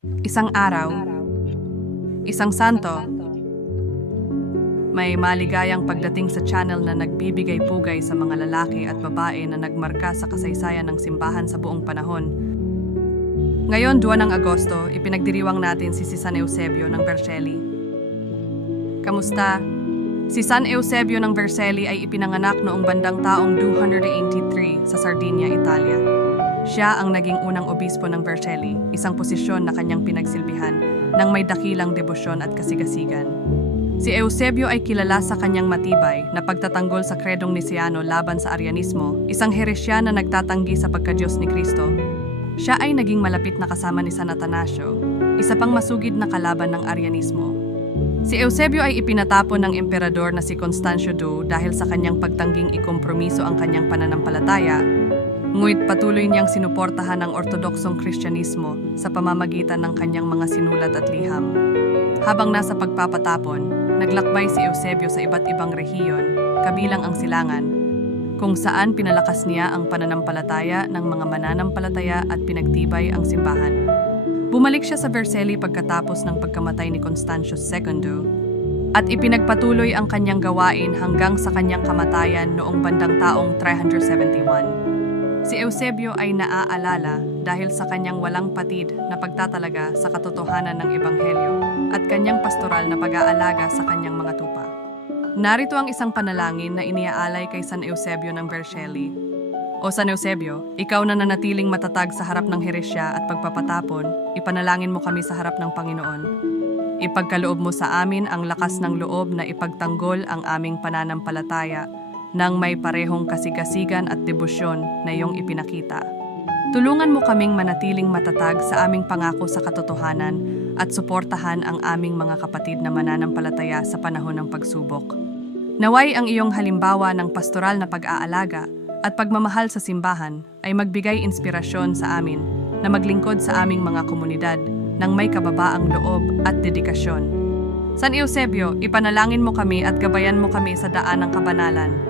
Isang araw, isang santo, may maligayang pagdating sa channel na nagbibigay pugay sa mga lalaki at babae na nagmarka sa kasaysayan ng simbahan sa buong panahon. Ngayon, 2 ng Agosto, ipinagdiriwang natin si si San Eusebio ng Vercelli. Kamusta? Si San Eusebio ng Vercelli ay ipinanganak noong bandang taong 283 sa Sardinia, Italia. Siya ang naging unang obispo ng Vercelli, isang posisyon na kanyang pinagsilbihan nang may dakilang debosyon at kasigasigan. Si Eusebio ay kilala sa kanyang matibay na pagtatanggol sa kredong Nisiano laban sa Arianismo, isang heresya na nagtatanggi sa pagkadyos ni Kristo. Siya ay naging malapit na kasama ni San Atanasio, isa pang masugid na kalaban ng Arianismo. Si Eusebio ay ipinatapon ng emperador na si Constancio II dahil sa kanyang pagtangging ikompromiso ang kanyang pananampalataya, ngunit patuloy niyang sinuportahan ang ortodoksong Kristyanismo sa pamamagitan ng kanyang mga sinulat at liham. Habang nasa pagpapatapon, naglakbay si Eusebio sa iba't ibang rehiyon, kabilang ang silangan, kung saan pinalakas niya ang pananampalataya ng mga mananampalataya at pinagtibay ang simbahan. Bumalik siya sa Vercelli pagkatapos ng pagkamatay ni Constantius II at ipinagpatuloy ang kanyang gawain hanggang sa kanyang kamatayan noong bandang taong 371. Si Eusebio ay naaalala dahil sa kanyang walang patid na pagtatalaga sa katotohanan ng Ebanghelyo at kanyang pastoral na pag-aalaga sa kanyang mga tupa. Narito ang isang panalangin na iniaalay kay San Eusebio ng Vercelli. O San Eusebio, ikaw na nanatiling matatag sa harap ng heresya at pagpapatapon, ipanalangin mo kami sa harap ng Panginoon. Ipagkaloob mo sa amin ang lakas ng loob na ipagtanggol ang aming pananampalataya nang may parehong kasigasigan at debosyon na iyong ipinakita. Tulungan mo kaming manatiling matatag sa aming pangako sa katotohanan at suportahan ang aming mga kapatid na mananampalataya sa panahon ng pagsubok. Naway ang iyong halimbawa ng pastoral na pag-aalaga at pagmamahal sa simbahan ay magbigay inspirasyon sa amin na maglingkod sa aming mga komunidad ng may kababaang loob at dedikasyon. San Eusebio, ipanalangin mo kami at gabayan mo kami sa daan ng kabanalan.